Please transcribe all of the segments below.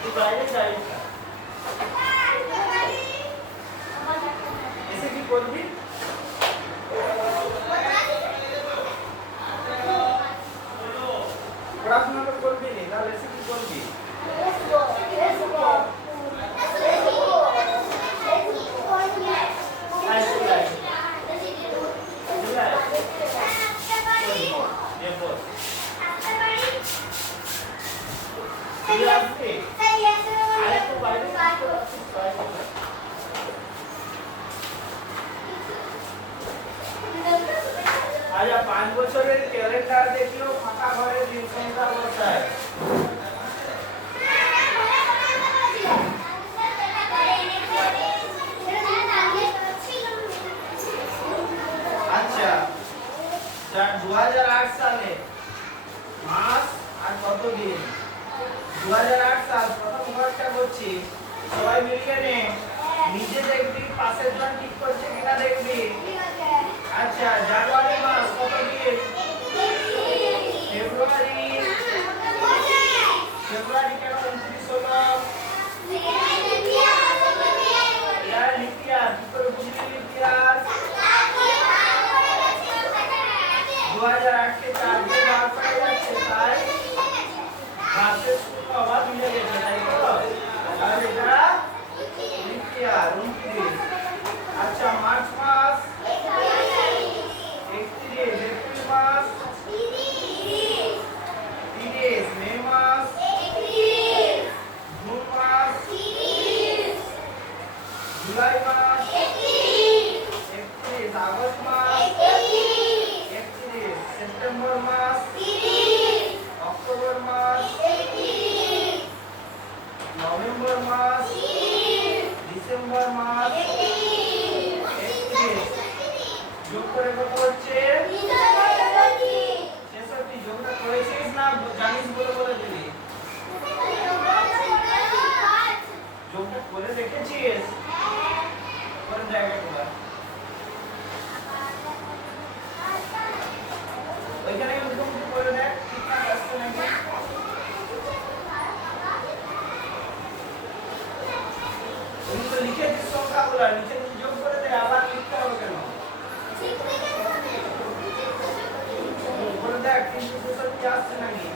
তুই বাইরে যাই এসে কি করবি পড়াশোনা তো করবি না তাহলে এসে কি করবি আচ্ছা 5 বছরের ক্যালেন্ডার দেখিও ফাঁকা ঘরে দিন সংখ্যা বসায় আচ্ছা 2008 সালে মাস আর কত দিন 2008 সাল প্রথম ঘরটা করছি সবাই মিলিয়ে নে নিজে দেখবি পাশের জন ঠিক করছে কিনা দেখবি আচ্ছা জানুয়ারি মাস কত দিন ফেব্রুয়ারি কেন 29 হলো ইয়ার লিপিয়ার কি করে বুঝলি লিপিয়ার 2008 কে 4 দিয়ে ভাগ করা যাচ্ছে তাই মাসের শুরু আবার মিলে গেছে তাই তো আর এটা লিপিয়ার 29 আচ্ছা মার্চ মাস 31 এপ্রিল মাস 30 মে মাস 31 জুন মাস 30 জুলাই মাস 31 আগস্ট মাস 31 সেপ্টেম্বর মাস 30 অক্টোবর মাস 31 নভেম্বর মাস 30 ডিসেম্বর মাস 31 যোগ করে কত হচ্ছে 66 যোগটা করেছিস না জানিস বলে বলে দিলি যোগটা করে রেখেছিস করে জায়গা কোথা ওইখানে এরকম করে দেখ ঠিকঠাক আসছে নাকি ওই তো লিখেছিস সংখ্যাগুলো নিচে যোগ করে দে আবার লিখতে হবে কেন করে দেখ 366 আসছে নাকি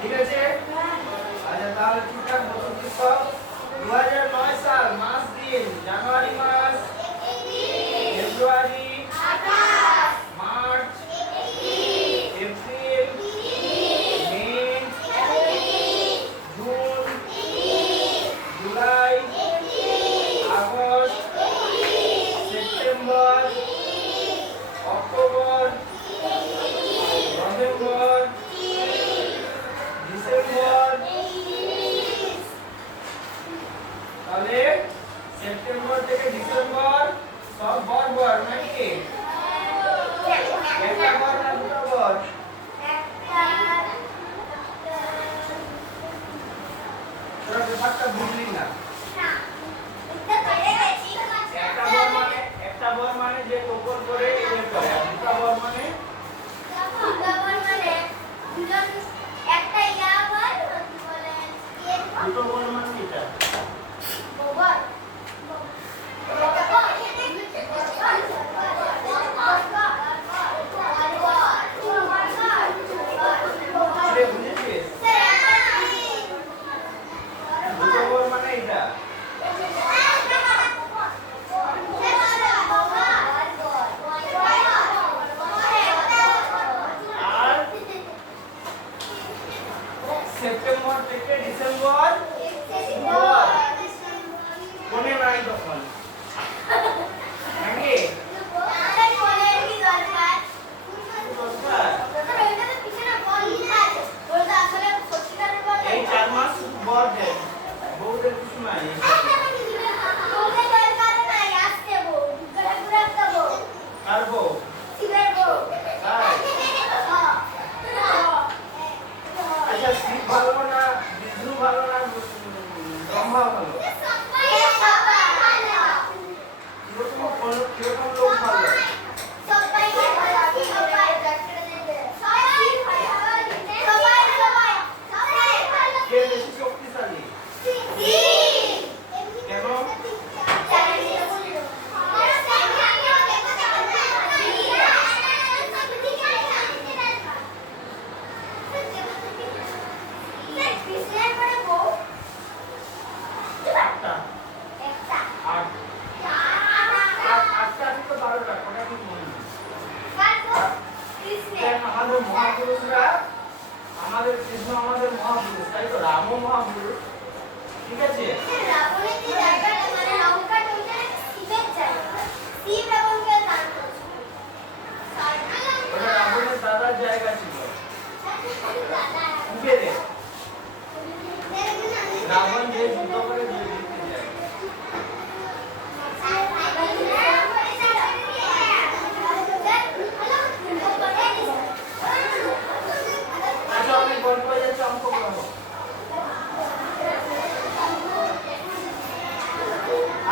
ঠিক আছে আচ্ছা তাহলে ঠিকঠাক মতো লিখ 2009 সাল মাস দিন জানুয়ারি মাস 31 ফেব্রুয়ারি 28 মার্চ 31 এপ্রিল 30 মে 31 June 30 July 31 August 31 September 30 October 31 November তাহলে সেপ্টেম্বর থেকে তাই? আচ্ছা শিব ভালো না বিষ্ণু ভালো না ব্রহ্মা ভালো? কিরকম লোক ভালো? কে বেশি শক্তিশালী? কেন? আমাদের মহাপুরুষরা আমাদের কৃষ্ণ আমাদের মহাপুরুষ তাই তো রামও মহাপুরুষ ঠিক আছে রাবণের দাদার জায়গা ছিল রাবণ যে যুদ্ধ করে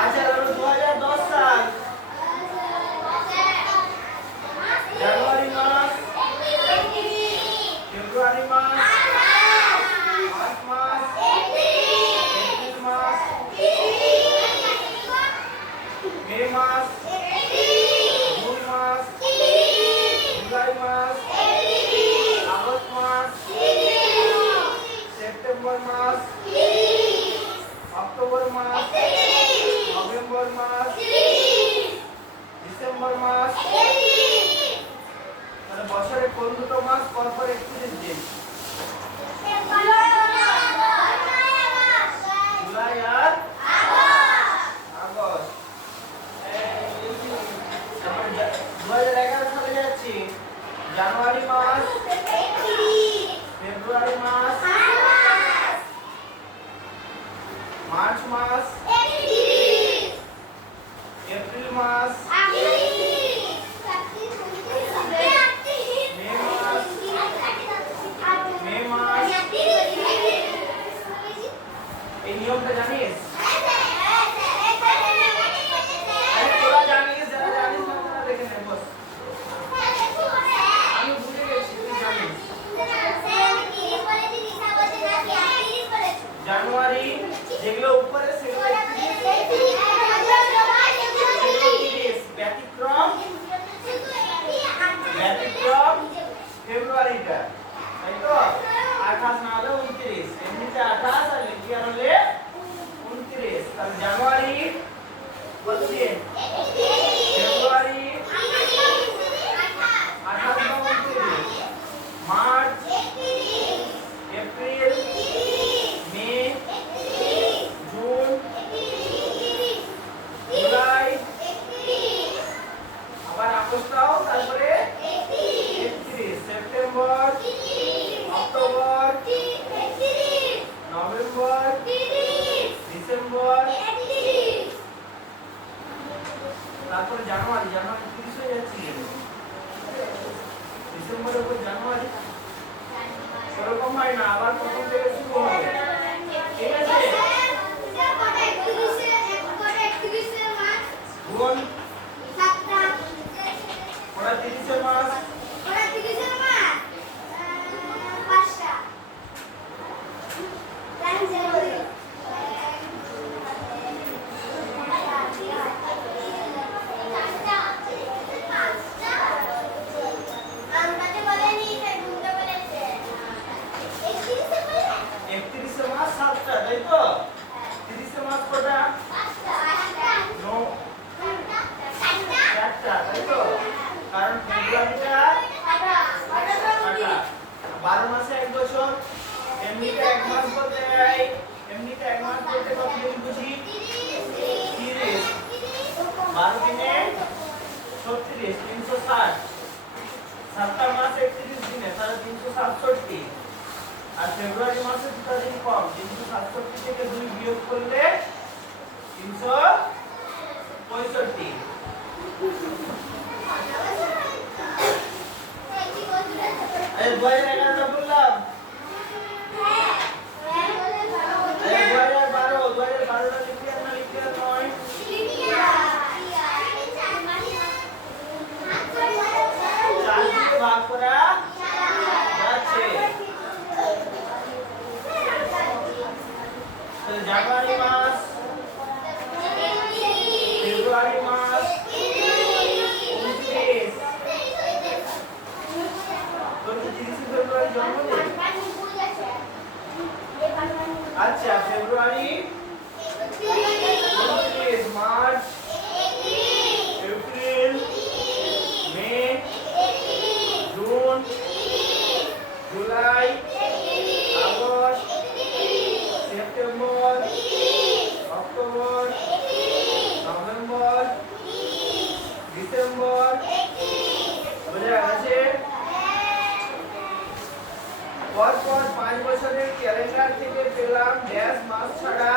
আচ্ছা 2010 সাল জানুয়ারি মাস ফেব্রুয়ারি মাস মার্চ মাস এপ্রিল মাস মে মাস জুন মাস জুলাই মাস আগস্ট মাস সেপ্টেম্বর মাস অক্টোবর মাস নভেম্বর মাস ডিসেম্বর মাস মানে বছরে কোন দুটো মাস পর পর 31 দিন জুলাই আর আগস্ট 2011 সালে যাচ্ছি জানুয়ারি মাস ফেব্রুয়ারি মাস মার্চ মাস এপ্রিল মাস মে মাস এই নিয়মটা জানিস তোরা জানিস যারা জানিস না তারা দেখে নে বস আমি বুঝে গেছি তুই জানিস জানুয়ারি যেগুলো উপরে সেগুলো ব্যতিক্রম ফেব্রুয়ারিটা তাই তো 28 না হলে 29 এমনিতে 28 আর লিখিয়ার হলে 29 তাহলে জানুয়ারি কত দিন ফেব্রুয়ারি 28 বা 29 মার্চ এপ্রিল মে জুন জুলাই আবার আগস্টও তারপরে 31 সেপ্টেম্বর অক্টোবর নভেম্বর ডিসেম্বর তারপরে জানুয়ারি 30 হয়ে যাচ্ছে ডিসেম্বরের পর জানুয়ারি এরকম হয় না আবার প্রথম থেকে শুরু হবে ঠিক আছে গুণ 30 মাস কারণ ফেব্রুয়ারিটা 12 মাসে এক বছর এমনিতে এক মাস বলতে এমনিতে এক মাস বলতে কত দিন বুঝি 30 12 দিনে 36 360 সাতটা মাস 31 দিনে তাহলে 367 আর ফেব্রুয়ারি মাসে দুটো দিন কম 367 থেকে 2 বিয়োগ করলে 365 ভাগ করা যাচ্ছে। জানুয়ারি মাস, ফেব্রুয়ারি মাস 29, তোর কি 30 ফেব্রুয়ারি জন্মদিন? আচ্ছা, ফেব্রুয়ারি 29, মার্চ, এপ্রিল, মে, জুন, জুলাই, আগস্ট, সেপ্টেম্বর, অক্টোবর, নভেম্বর, ডিসেম্বর। বোঝা গেছে? পরপর 5 বছরের ক্যালেন্ডার থেকে পেলাম ড্যাশ মাস ছাড়া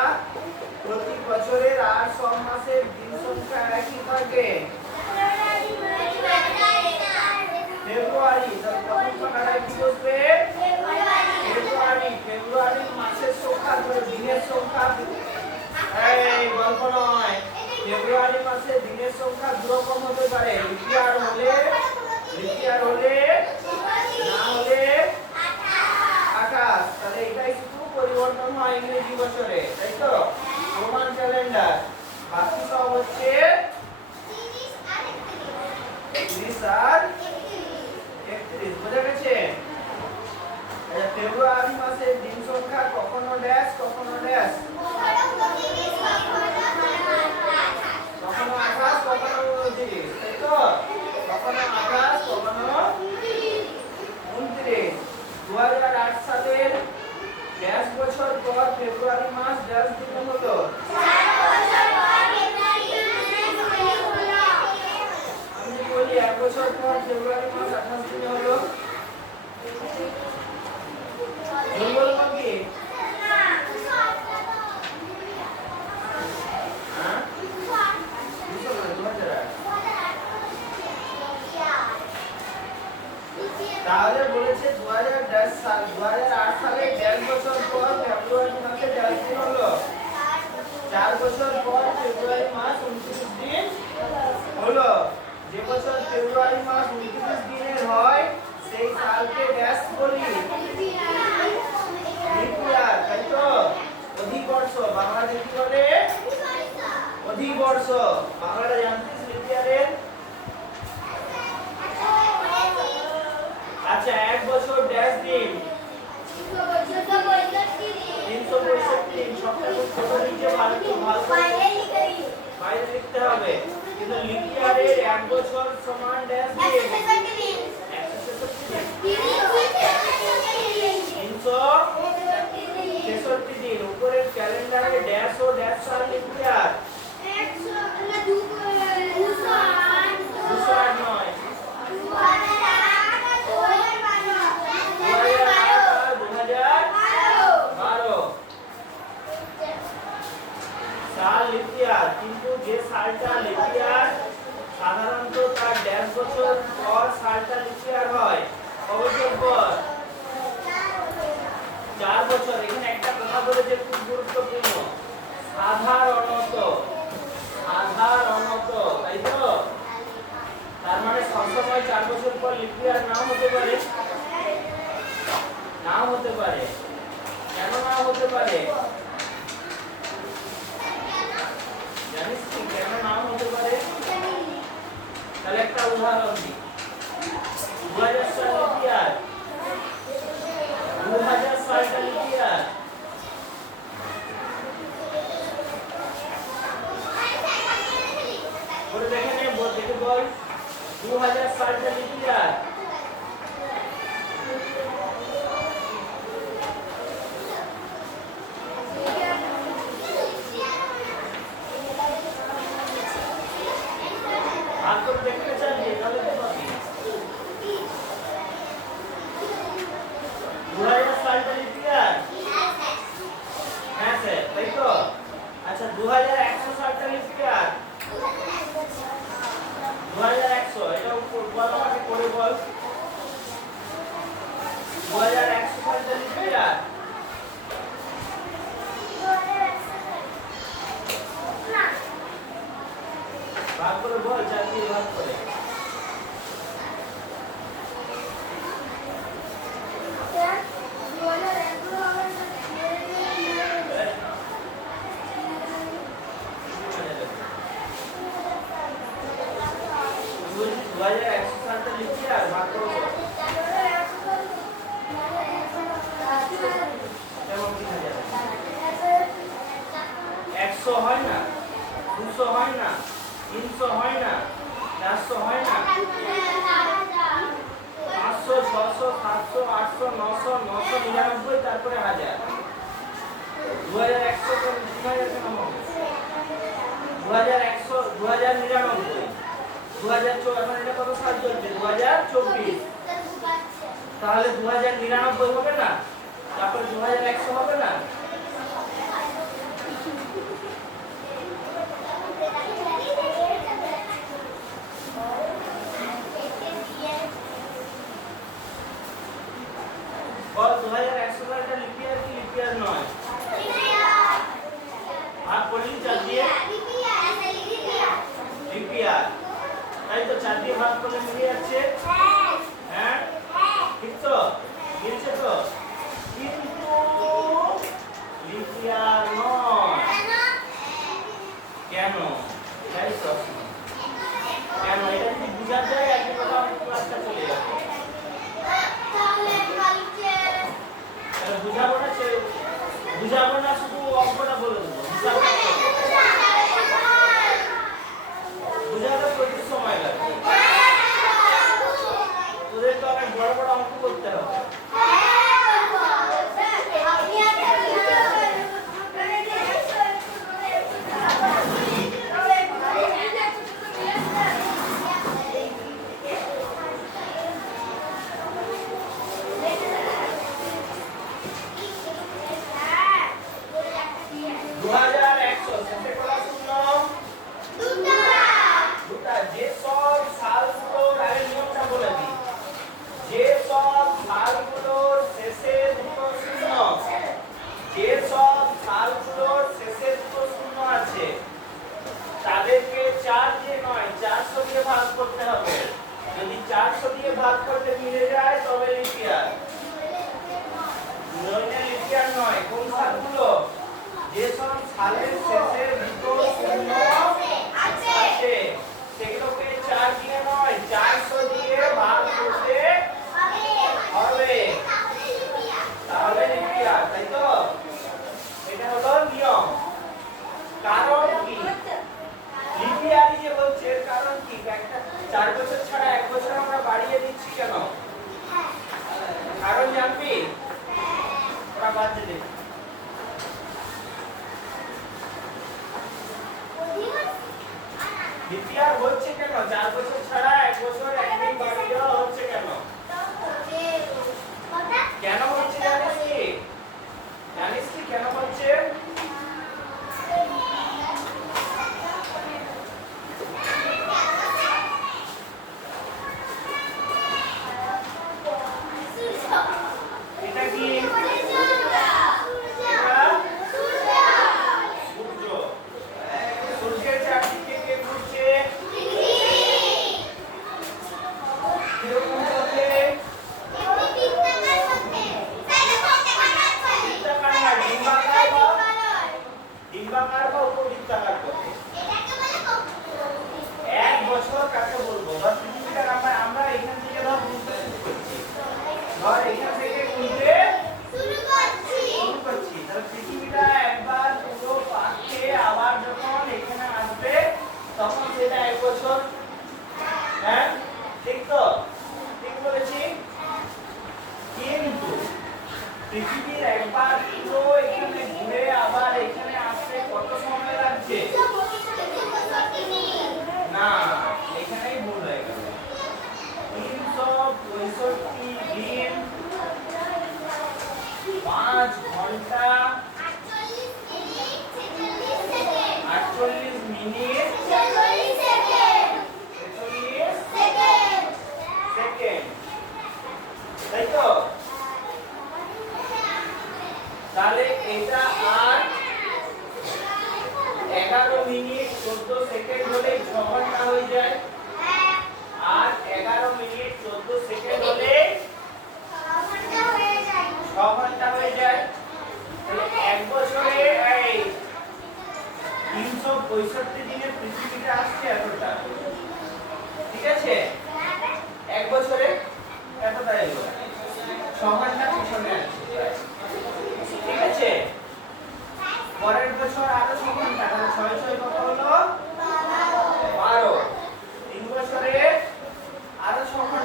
প্রতি বছরের আর সব মাসের দিন সংখ্যা একই থাকে। ফেব্রুয়ারি, তাহলে প্রথম সংখ্যাটা কি বসবে? ফেব্রুয়ারি। ফেব্রুয়ারি মাসের সংখ্যা ধরে দিনের সংখ্যা, এই গল্প নয়, ফেব্রুয়ারি মাসে দিনের সংখ্যা দুরকম হতে পারে। লিপিয়ার হলে না হলে 28। তাহলে এটাই শুধু পরিবর্তন হয় ইংরেজি বছরে, তাই তো? রোমান ক্যালেন্ডার বাকি সব হচ্ছে 30 আর 31। বোঝা গেছে? ফেব্রুয়ারি মাসের দিন সংখ্যা কখনো ড্যাশ কখনো ড্যাশ, কখনো 28 কখনো 29, তাই তো? কখনো 28 কখনো 29। 2008 সালের ড্যাশ বছর পর ফেব্রুয়ারি মাস ড্যাশ দিনে হলো? আমি বলি 1 বছর পর ফেব্রুয়ারি মাস 28 দিনে হলো। বলবো কি? হ্যাঁ, 2008। তাহলে বলেছে 2008 সালে 1.5 বছর পর ফেব্রুয়ারি মাসে ড্যাশ দিন হলো। 4 বছর পর ফেব্রুয়ারি মাস 29 দিন হলো। যে বছর ফেব্রুয়ারি মাস 29 দিনের হয় সেই সালকে ড্যাশ বলি? লিপিয়ার, তাই তো? অধিবর্ষ, বাংলাতে কি বলে? অধিবর্ষ। বাংলাটা জানতিস লিপিয়ারের? আচ্ছা, 1 বছর ড্যাশ দিন? 365 সবটা খুব ছোট লিখে ভালো বাইরে লিখতে হবে। কিন্তু লিপিয়ারের 1 বছর সমান ড্যাশ দিন? 366 দিন। উপরের ক্যালেন্ডারে ড্যাশ ও ড্যাশ সাল লিপিয়ার? 208 নয়, 2012 সাল লিপিয়ার। কিন্তু যে সালটা লিপিয়ার সাধারণত তার ড্যাশ বছর পর সালটা লিপিয়ার হয়। কবছর পর? 4 বছর। এখানে একটা কথা বলেছে খুব গুরুত্বপূর্ণ, সাধারণত। সাধারণত, তাই তো? তার মানে সবসময় 4 বছর পর লিপিয়ার নাও হতে পারে, নাও হতে পারে। কেন নাও হতে পারে জানিস কি? কেন নাও হতে পারে? তাহলে একটা উদাহরণ দিই। 2000 সাল লিপিয়ার, 2000 সালটা লিপিয়ার। ওরে দেখে নে, দেখে বল 2000 সালটা লিপিয়ার। আর তো দেখতে চাইলে তাহলে তো পাবি। 2000 সালটা লিপিয়ার? হ্যাঁ স্যার, তাই তো? আচ্ছা, 2100 সালটা লিপিয়ার? 2100, এটা বল আমাকে করে বল। 2100 সালটা লিপিয়ার? ভাগ করে বল, 4 দিয়ে ভাগ করে। সালটা লিখি আর ভাগ করব যেমন 3000 100 হয় না 200 হয় না 300 হয় না 400 হয় না 500 600 700 800 900 999 তারপরে 1000 2100 তো 3000 কেন হবে 2100 2099 2024 এখন এটা কত সাল চলছে 2024 তাহলে 2099 হবে না তারপর 2100 হবে না বল 2100 সালটা লিপিয়ার কি লিপিয়ার নয় ভাগ করলি 4 দিয়ে লিপিয়ার তাই তো 4 দিয়ে ভাগ করলে মিলে যাচ্ছে হ্যাঁ ঠিক তো মিলছে তো কিন্তু লিপিয়ার নয় কেন তাই তো কেন এটা যদি বুঝা যায় একদিন কথা ক্লাসটা চলে যাবে তাহলে বুঝাবো না শুধু অঙ্কটা বলে দেবো বুঝাতে প্রচুর সময় লাগবে তোদের তো অনেক বড় বড় অঙ্ক করতে হবে তাদেরকে 4 দিয়ে নয় 400 দিয়ে ভাগ করতে হবে যদি 400 দিয়ে ভাগ করতে মিলে যায় তবে লিপিয়ার নইলে লিপিয়ার নয় কোন সালগুলো যে সব সালের শেষে দুটো শূন্য আছে সেগুলোকে 4 দিয়ে নয় 400 দিয়ে ভাগ করতে হবে তাহলে লিপিয়ার তাই তো এটা হলো নিয়ম কারণ কি লিপিয়ারি যে বলছে কারণ কি একটা 4 বছর ছাড়া 1 বছর আমরা বাড়িয়ে দিচ্ছি কেন কারণ জানবি ওরা বাদ দে লিপিয়ার হচ্ছে কেন 4 বছর ছাড়া 1 বছর একদিন বাড়িয়ে দেওয়া হচ্ছে কেন কেন হচ্ছে জানিস কি কেন হচ্ছে পৃথিবীর একবার পুরো এখানে ঘুরে আবার এখানে আসতে কত সময় লাগছে না এখানেই ভুল হয়ে গেল 365 দিন 5 ঘন্টা 48 মিনিট 46 সেকেন্ড তাই তো তাহলে এটা আর 11 মিনিট 14 সেকেন্ড হলে 6 ঘন্টা হয়ে যায় আর 11 মিনিট 14 সেকেন্ড হলে 6 ঘন্টা হয়ে যায়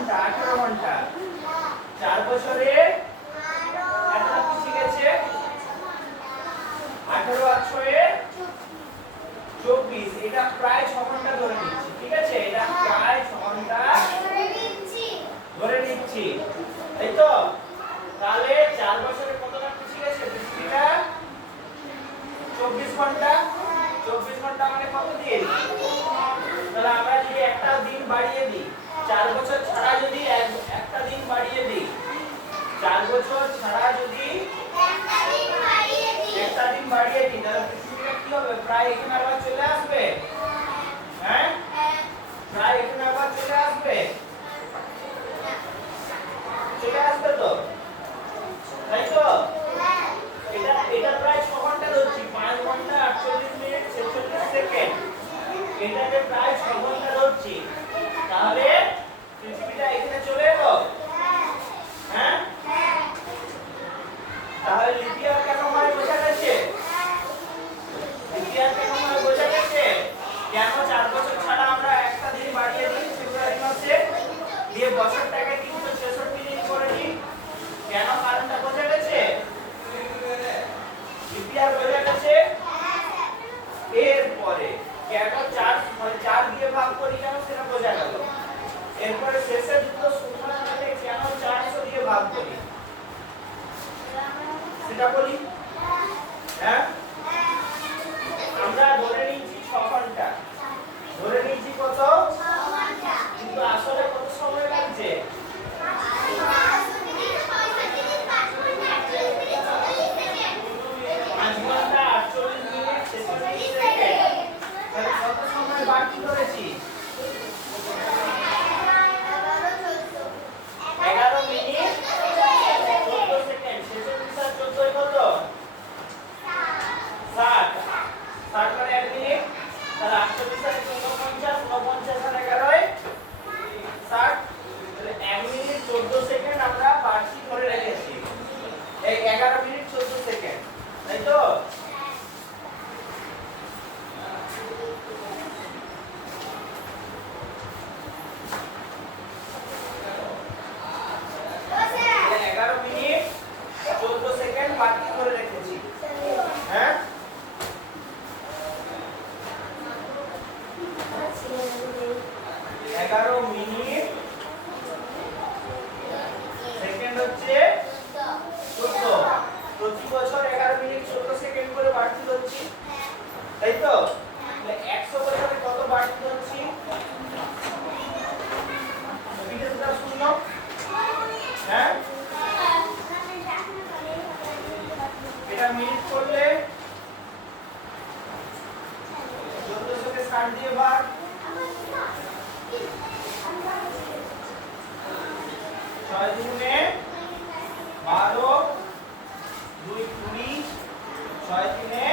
ঘন্টা 18 ঘন্টা 4 বছরে এতটা কি শিখেছে 18 আর 6 24 এটা প্রায় 6 ঘন্টা ধরে নিচ্ছি ঠিক আছে এটা প্রায় 6 ঘন্টা ধরে নিচ্ছি তাই তো তাহলে 4 বছরে কতটা কি শিখেছে পৃথিবীটা 24 ঘন্টা 24 ঘন্টা মানে কত দিন তাহলে আমরা যদি একটা দিন বাড়িয়ে দিই 4 বছর ছাড়া যদি একটা দিন বাড়িয়ে দিই 4 বছর ছাড়া যদি একটা দিন বাড়িয়ে দিই তাহলে পৃথিবীটা কি হবে প্রায় এখানে আবার চলে আসবে হ্যাঁ প্রায় এখানে আবার চলে আসবে তো তাই তো এটা প্রায় 6 ঘন্টা ধরছি 5 ঘন্টা 48 মিনিট 46 সেকেন্ড এটাকে প্রায় 6 ঘন্টা ধরছি তাহলে পৃথিবীটা এখানে চলে এলো হ্যাঁ তাহলে লিপিয়ার কেন হয় বোঝা গেছে লিপিয়ার কেন হয় বোঝা গেছে কেন 4 বছর ছাড়া আমরা একটা দিন বাড়িয়ে দিই ফেব্রুয়ারি মাসে দিয়ে বছরটাকে 366 দিন করে দিই কেন কারণটা বোঝা গেছে লিপিয়ার বোঝা গেছে এরপরে কেন 4 মানে 4 দিয়ে ভাগ করি কেন সেটা বোঝা গেল এরপরে শেষে দুটো সংখ্যাকে কেন 400 দিয়ে ভাগ করি সেটা বলি হ্যাঁ আমরা ধরে নিয়েছি 6 ঘন্টা ধরে নিয়েছি কত 6 ঘন্টা কিন্তু আসলে কত সময় লাগছে 5 ঘন্টা 48 মিনিট 46 সেকেন্ড তাহলে কত সময় বাকি করেছি 11 মিনিট 14 সেকেন্ড 46 আর 14 কত 60 60 মানে 1 মিনিট তাহলে 48 আর 49 49 আর 11 60 তাহলে 1 মিনিট 14 সেকেন্ড আমরা বাড়তি ধরে রেখেছি এই 11 মিনিট 14 সেকেন্ড তাই তো হ্যাঁ 11 মিনিট সেকেন্ড হচ্ছে 14 প্রতি বছর 11 মিনিট 14 সেকেন্ড করে বাড়তি হচ্ছে তাই তো 100 বছরে কত বাড়তি হচ্ছে বিকেলটা শূন্য হ্যাঁ এটা মিনিট করলে 1400 কে 60 দিয়ে ভাগ 6 দুগুণে 12 2 20 6 তিনে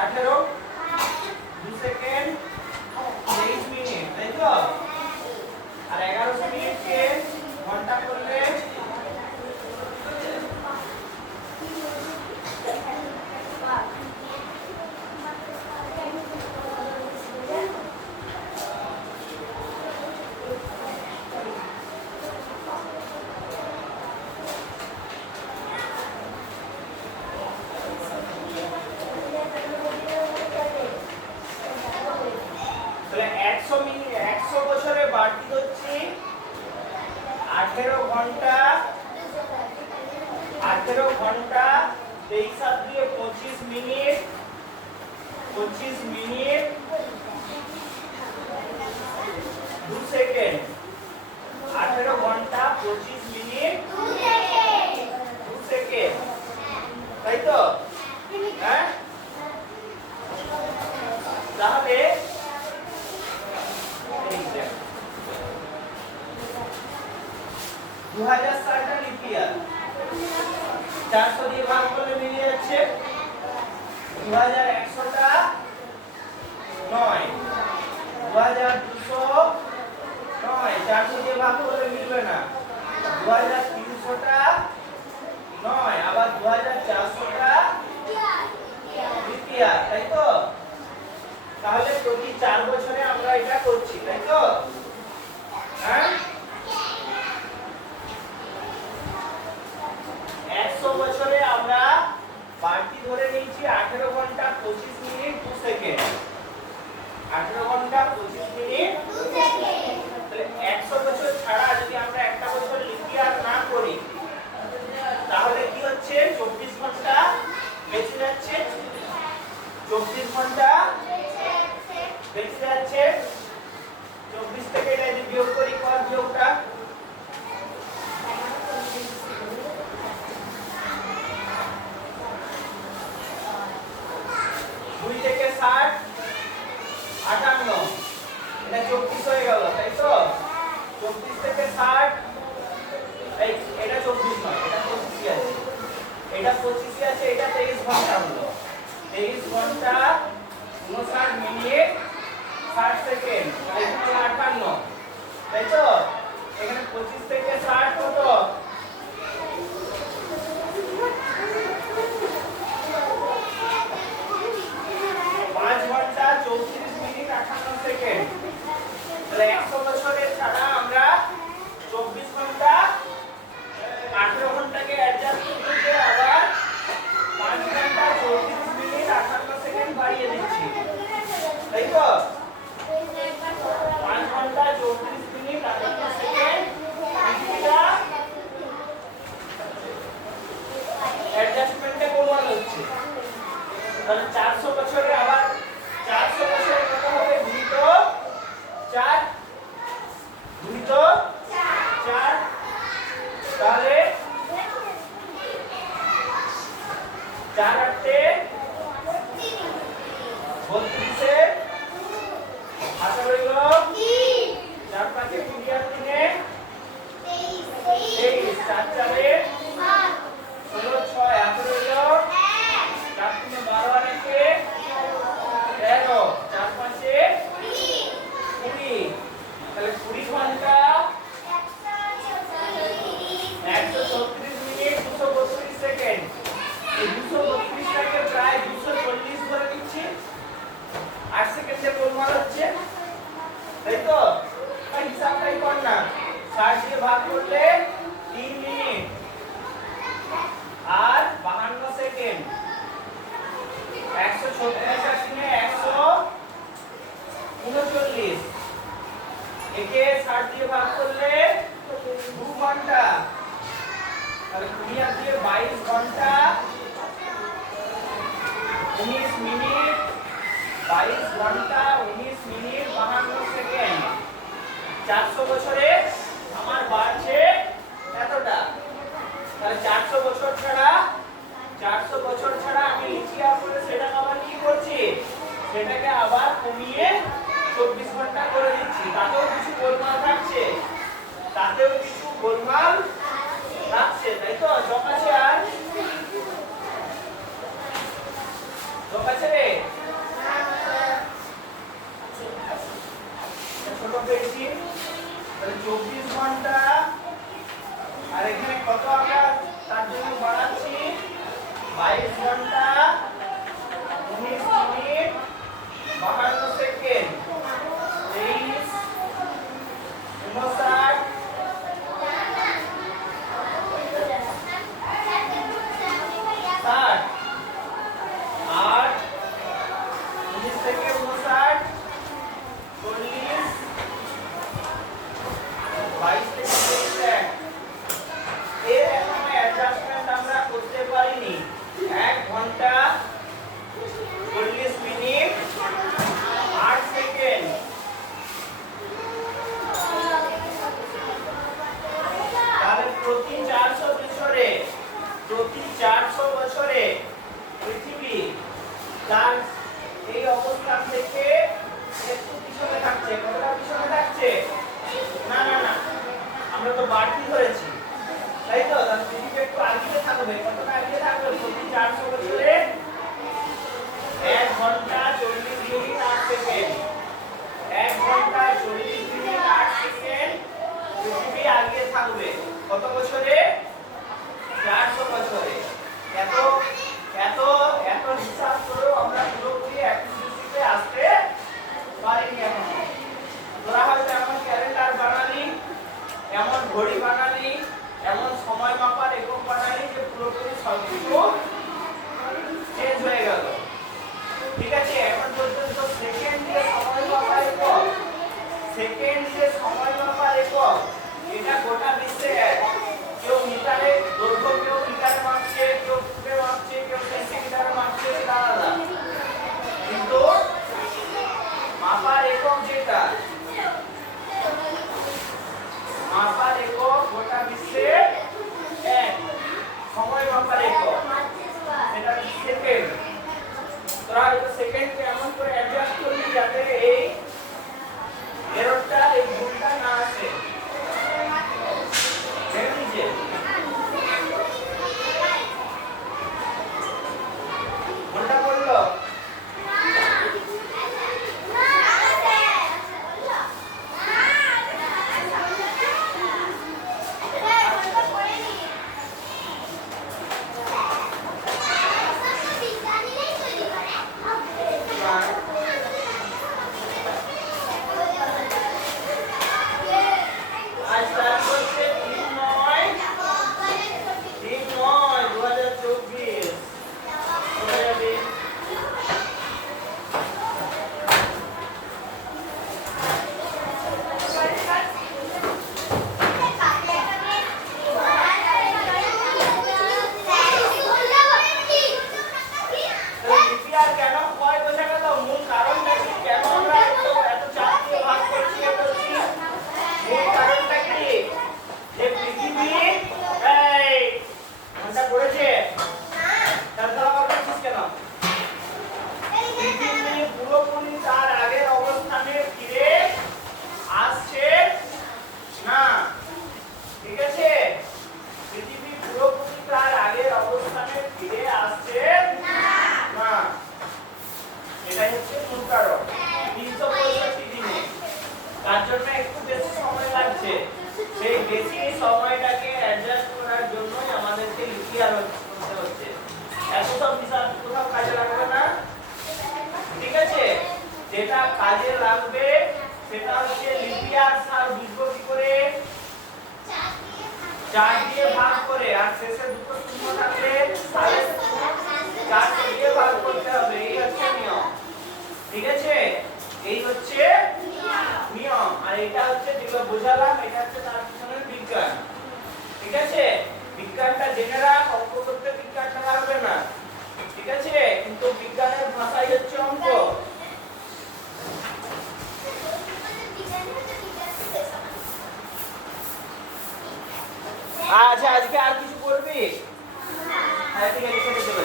18 2 সেকেন্ড 23 মিনিট তাই তো আর 1100 মিনিটকে ঘন্টা করলে তাহলে 100 মিনিট 100 বছরে বাড়তি হচ্ছে 18 ঘন্টা 23 আর 2 25 মিনিট 25 মিনিট 2 সেকেন্ড 18 ঘন্টা 25 মিনিট 2 সেকেন্ড তাই তো হ্যাঁ তাহলে 2000 সালটা লিপিয়ার 400 দিয়ে ভাগ করলে মিলে যাচ্ছে 2100টা 9 2200 9 400 দিয়ে ভাগ করলে মিলবে না 2300টা 9 আবার 2400টা লিপিয়ার তাই তো তাহলে প্রতি 4 বছরে আমরা এটা করছি তাই তো যদি বিয়োগ করি কর বিয়োগটা 2 থেকে 60 58 এটা 24 হয়ে গেল তাই তো 24 থেকে 60 এই এটা 24 নয় এটা 25 আছে এটা 25 আছে এটা 23 ঘন্টা হলো 23 ঘন্টা 59 মিনিট 60 সেকেন্ড এখানে 58 তাই তো এখানে 25 থেকে 60 কত 5 ঘন্টা 34 মিনিট 58 সেকেন্ড তাহলে 100 বছরের ছাড়া আমরা 24 ঘন্টা 18 ঘন্টাকে অ্যাডজাস্ট করতে আবার 5 ঘন্টা 34 মিনিট 58 সেকেন্ড বাড়িয়ে দিচ্ছি তাই তো 5 ঘন্টা 34 মিনিট 58 সেকেন্ড এটা অ্যাডজাস্টমেন্টে গোলমাল হচ্ছে তাহলে 400 বছরে আবার 400 বছরে কত হবে গুণিত 4 গুণিত 4 তাহলে 4 8 32 এর হাতে রইল 4 5 20 আর 3 23 4 4 এ 16 6 হাতে রইল 4 3 12 আর 1 13 4 5 এ 20 তাহলে 20 ঘন্টা 136 মিনিট 232 সেকেন্ড এই 232 টাকে প্রায় 240 ধরে নিচ্ছি 8 সেকেন্ডে গোলমাল হচ্ছে তাই তো হিসাবটাই কর না 60 দিয়ে ভাগ করলে 3 মিনিট আর 52 সেকেন্ড 136 আর 3 139 একে 60 দিয়ে ভাগ করলে 2 ঘন্টা তাহলে 20 আর দিয়ে 22 ঘন্টা 19 মিনিট 22 ঘন্টা 19 মিনিট 52 সেকেন্ড 400 বছরে আমার বাড়ছে এতটা তাহলে 400 বছর ছাড়া আমি ইতিহাস করে সেটা আবার কি করছি সেটাকে আবার কমিয়ে 24 ঘন্টা করে দিচ্ছি তাতেও কিছু গোলমাল থাকছে তাই তো জকাছে আর জকাছে রে ছোট পেয়েছি তাহলে 24 ঘন্টা আর এখানে কত আমরা তার জন্য বাড়াচ্ছি 22 ঘন্টা 19 মিনিট 52 সেকেন্ড 23 59 60 8 19 থেকে 59 40 22 থেকে 23 এর এখনো অ্যাডজাস্টমেন্ট আমরা করতে পারিনি 1 ঘন্টা 40 মিনিট 8 সেকেন্ড তাহলে প্রতি 400 বছরে পৃথিবী তার এই অবস্থান থেকে একটু পিছনে থাকছে কতটা পিছনে থাকছে না আমরা তো বাড়তি ধরেছি তাই তো তাহলে পৃথিবী একটু আগিয়ে থাকবে কতটা আগিয়ে থাকবে প্রতি 400 বছরে 1 ঘন্টা 40 মিনিট 8 সেকেন্ড 1 ঘন্টা 40 মিনিট 8 সেকেন্ড পৃথিবী আগিয়ে থাকবে কত বছরে 400 বছরে এত এত এত হিসাব করেও আমরা পুরোপুরি অ্যাকুরেসিতে আসতে পারিনি এখন তোরা হয়তো এমন ক্যালেন্ডার বানালি এমন ঘড়ি বানালি এমন সময় মাপার একক বানালি যে পুরোপুরি সবকিছু চেঞ্জ হয়ে গেল ঠিক আছে এখন পর্যন্ত সেকেন্ড দিয়ে সময় মাপার একক এটা গোটা বিশ্বে কেউ মিটারে দৈর্ঘ্য কেউ মিটারে মাপছে কেউ ফুটে মাপছে কেউ সেন্টিমিটারে মাপছে সেটা আলাদা কিন্তু মাপার একক যেটা 4 দিয়ে ভাগ করে আর শেষে দুটো শূন্য থাকলে তাহলে 4 দিয়ে ভাগ করতে হবে, এই হচ্ছে নিয়ম। ঠিক আছে, এই হচ্ছে নিয়ম। আর এটা হচ্ছে যেগুলো বোঝালাম, এটা হচ্ছে তার পিছনের বিজ্ঞান। ঠিক আছে, বিজ্ঞানটা জেনে রাখ, অঙ্ক করতে বিজ্ঞানটা লাগবে না। ঠিক আছে, কিন্তু বিজ্ঞানের ভাষাই হচ্ছে অঙ্ক। আচ্ছা, আজকে আর কিছু করবি? হ্যাঁ, ঠিক আছে, চলে